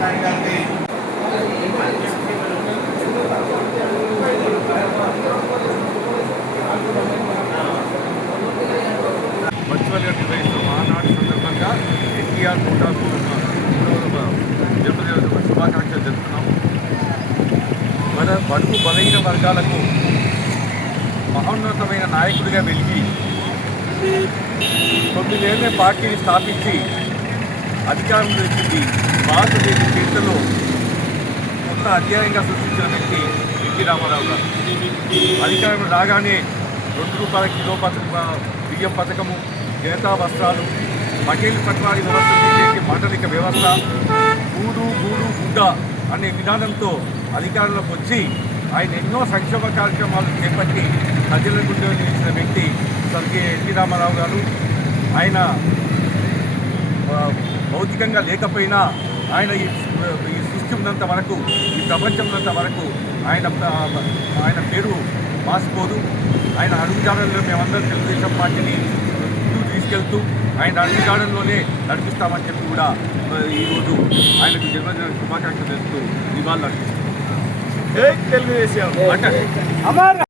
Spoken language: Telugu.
నాయుడు గారికి వర్చువల్గా నిర్వహిస్తున్న మహానాడు సందర్భంగా ఎన్టీఆర్ 103వ జన్మదిన శుభాకాంక్షలు జరుపుతున్నాము. బడుగు బలహీన వర్గాలకు మహోన్నతమైన నాయకుడిగా వెలిగి 9 ఏళ్ల పార్టీని స్థాపించి అధికారంలో వచ్చింది. భారతదేశ చరిత్రలో కొత్త అధ్యాయంగా సృష్టించిన వ్యక్తి ఎన్టీ రామారావు గారు. అధికారం రాగానే ₹2 కిలో బియ్యం పథకము, జనతా వస్త్రాలు, పటేల్ పట్వారీ వ్యవస్థ తీసేసి మండలిక వ్యవస్థ, గూడు గూడు గుడ్డ అనే విధానంతో అధికారంలోకి వచ్చి ఆయన ఎన్నో సంక్షేమ కార్యక్రమాలు చేపట్టి ప్రజల గుండె నిలిచిన వ్యక్తి స్వర్గీయ ఎన్టీ రామారావు గారు. ఆయన భౌతికంగా లేకపోయినా ఆయన ఈ సృష్టి ఉన్నంత వరకు, ఈ ప్రపంచం ఉన్నంత వరకు ఆయన పేరు మాసిపోదు. ఆయన అడుగుజాడల్లో మేమందరం తెలుగుదేశం పార్టీని ముందుకు తీసుకెళ్తూ ఆయన అడుగుజాడల్లోనే నడిపిస్తామని చెప్పి కూడా ఈరోజు ఆయనకు జన్మదిన శుభాకాంక్షలు తెలుపుతూ నివాళులు అర్పిస్తున్నాం. తెలుగుదేశం